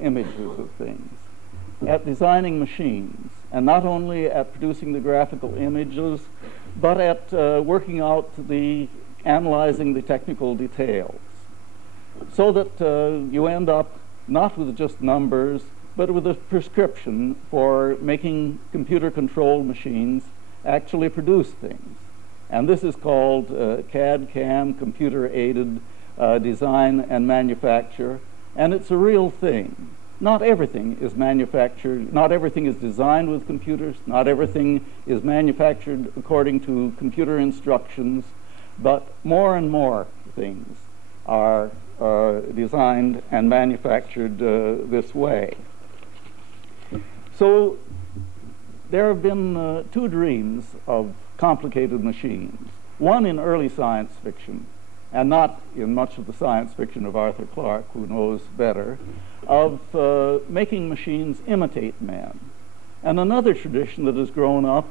images of things, at designing machines, and not only at producing the graphical images, but at working out analyzing the technical details, so that you end up not with just numbers, but with a prescription for making computer-controlled machines actually produce things. And this is called CAD/CAM, computer-aided design and manufacture, and it's a real thing. Not everything is manufactured, not everything is designed with computers, not everything is manufactured according to computer instructions, but more and more things are designed and manufactured this way. So there have been two dreams of complicated machines. One in early science fiction, and not in much of the science fiction of Arthur Clarke, who knows better, of making machines imitate man. And another tradition that has grown up,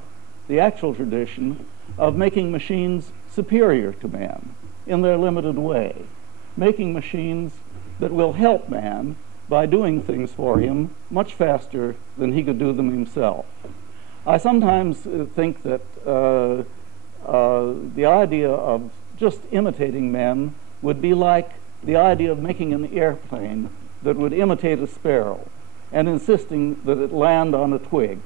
the actual tradition of making machines superior to man in their limited way, making machines that will help man by doing things for him much faster than he could do them himself. I sometimes think that the idea of just imitating men would be like the idea of making an airplane that would imitate a sparrow and insisting that it land on a twig.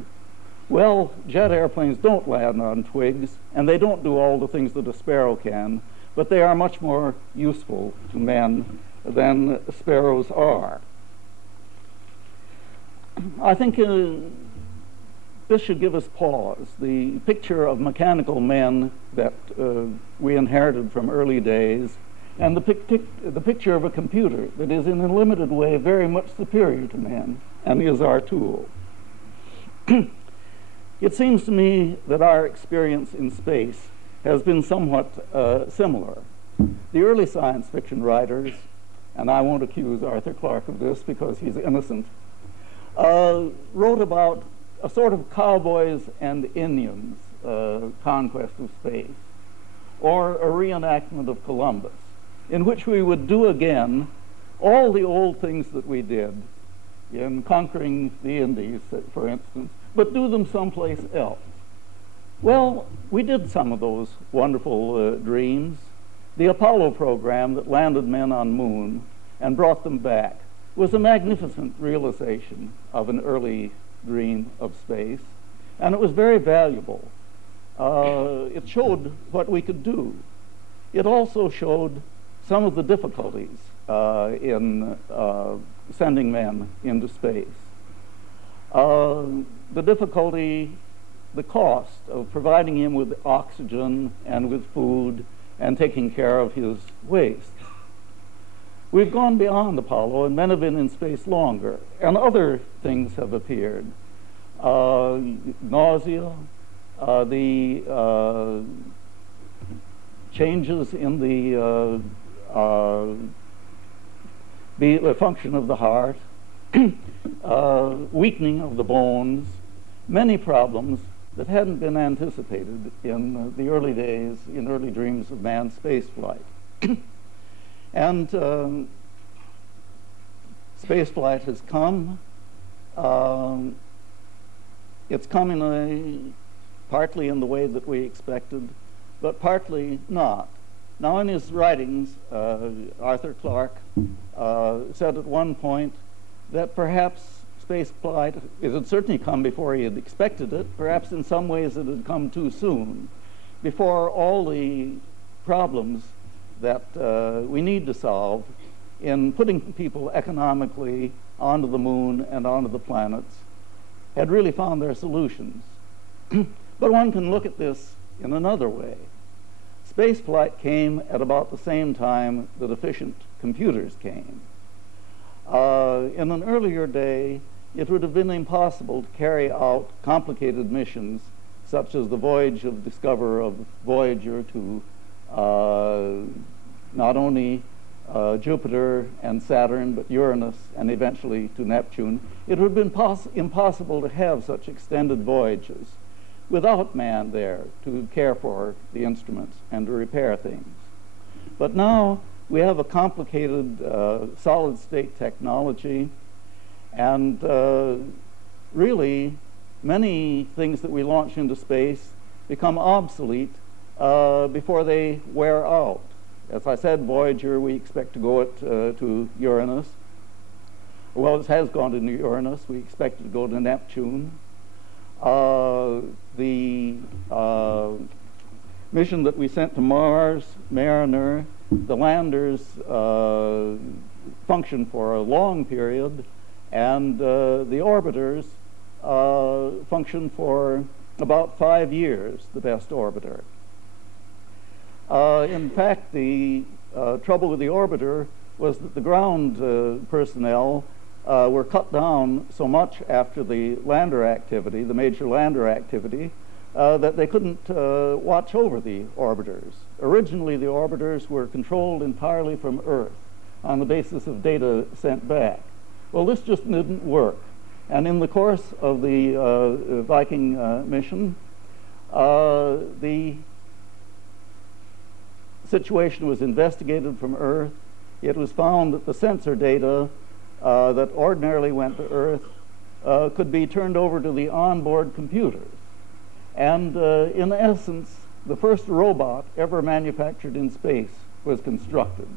Well, jet airplanes don't land on twigs, and they don't do all the things that a sparrow can, but they are much more useful to men than sparrows are. I think this should give us pause. The picture of mechanical men that we inherited from early days, and the picture of a computer that is in a limited way very much superior to man and is our tool. It seems to me that our experience in space has been somewhat similar. The early science fiction writers, and I won't accuse Arthur Clarke of this because he's innocent, wrote about a sort of cowboys and Indians conquest of space, or a reenactment of Columbus, in which we would do again all the old things that we did in conquering the Indies, for instance, but do them someplace else. Well, we did some of those wonderful dreams. The Apollo program that landed men on moon and brought them back was a magnificent realization of an early dream of space, and it was very valuable. It showed what we could do. It also showed some of the difficulties in sending men into space. The difficulty, the cost of providing him with oxygen and with food and taking care of his waste. We've gone beyond Apollo, and men have been in space longer, and other things have appeared. Nausea, the changes in the function of the heart, weakening of the bones, many problems that hadn't been anticipated in the early days, in early dreams of manned space flight. And space flight has come. It's come partly in the way that we expected, but partly not. Now, in his writings, Arthur Clarke said at one point that perhaps space flight, it had certainly come before he had expected it. Perhaps in some ways it had come too soon, before all the problems that we need to solve in putting people economically onto the moon and onto the planets had really found their solutions. But one can look at this in another way. Spaceflight came at about the same time that efficient computers came. In an earlier day, it would have been impossible to carry out complicated missions such as the voyage of discoverer of Voyager to not only Jupiter and Saturn, but Uranus and eventually to Neptune. It would have been impossible to have such extended voyages without man there to care for the instruments and to repair things. But now we have a complicated solid-state technology, And really, many things that we launch into space become obsolete before they wear out. As I said, Voyager, we expect to go to Uranus. Well, it has gone to Uranus. We expect it to go to Neptune. The mission that we sent to Mars, Mariner, the landers function for a long period, and the orbiters function for about 5 years, the best orbiter. In fact, the trouble with the orbiter was that the ground personnel were cut down so much after the lander activity, the major lander activity, that they couldn't watch over the orbiters. Originally, the orbiters were controlled entirely from Earth on the basis of data sent back. Well, this just didn't work. And in the course of the Viking mission, the situation was investigated from Earth. It was found that the sensor data that ordinarily went to Earth could be turned over to the onboard computers. And in essence, the first robot ever manufactured in space was constructed.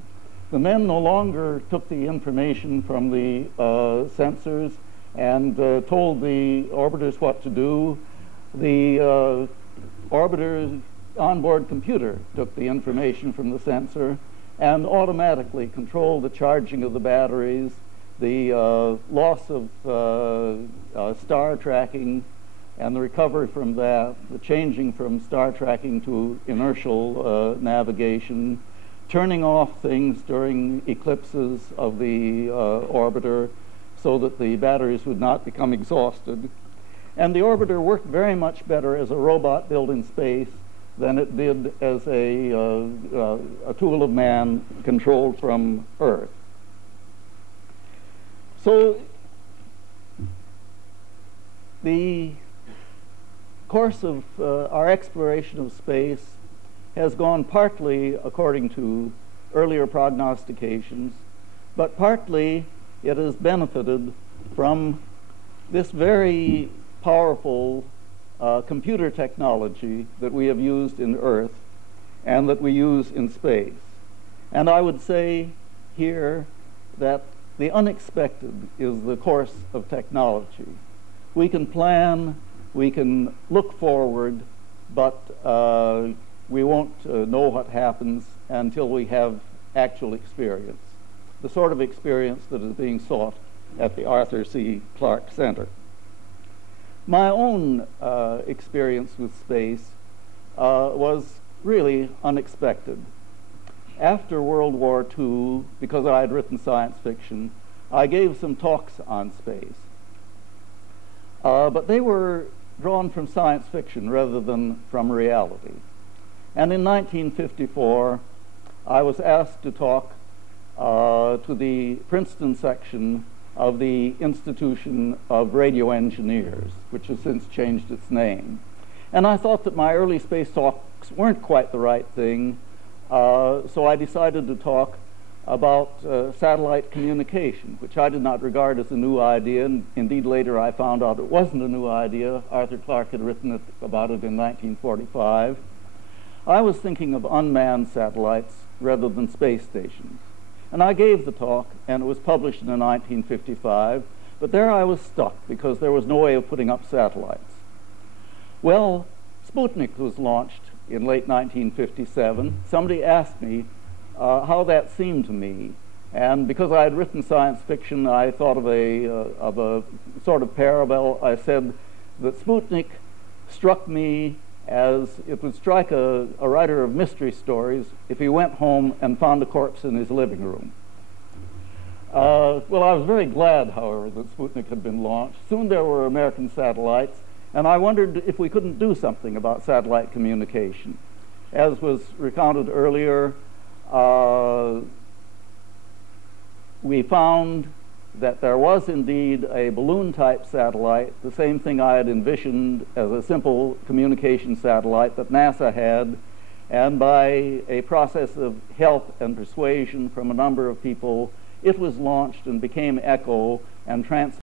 The men no longer took the information from the sensors and told the orbiters what to do. The orbiter's onboard computer took the information from the sensor and automatically controlled the charging of the batteries, the loss of star tracking, and the recovery from that, the changing from star tracking to inertial navigation, turning off things during eclipses of the orbiter so that the batteries would not become exhausted. And the orbiter worked very much better as a robot built in space than it did as a tool of man controlled from Earth. So the course of our exploration of space has gone partly according to earlier prognostications, but partly it has benefited from this very powerful computer technology that we have used in Earth and that we use in space. And I would say here that the unexpected is the course of technology. We can plan, we can look forward, but we won't know what happens until we have actual experience, the sort of experience that is being sought at the Arthur C. Clarke Center. My own experience with space was really unexpected. After World War II, because I had written science fiction, I gave some talks on space. But they were drawn from science fiction rather than from reality. And in 1954, I was asked to talk to the Princeton section of the Institution of Radio Engineers, which has since changed its name. And I thought that my early space talks weren't quite the right thing, so I decided to talk about satellite communication, which I did not regard as a new idea, and indeed later I found out it wasn't a new idea. Arthur Clarke had written about it in 1945. I was thinking of unmanned satellites rather than space stations. And I gave the talk, and it was published in 1955, but there I was stuck because there was no way of putting up satellites. Well, Sputnik was launched in late 1957. Somebody asked me how that seemed to me, and because I had written science fiction, I thought of a sort of parable. I said that Sputnik struck me as it would strike a writer of mystery stories if he went home and found a corpse in his living room. Well, I was very glad, however, that Sputnik had been launched. Soon there were American satellites, and I wondered if we couldn't do something about satellite communication. As was recounted earlier, we found that there was indeed a balloon-type satellite, the same thing I had envisioned as a simple communication satellite that NASA had, and by a process of help and persuasion from a number of people, it was launched and became ECHO and transmitted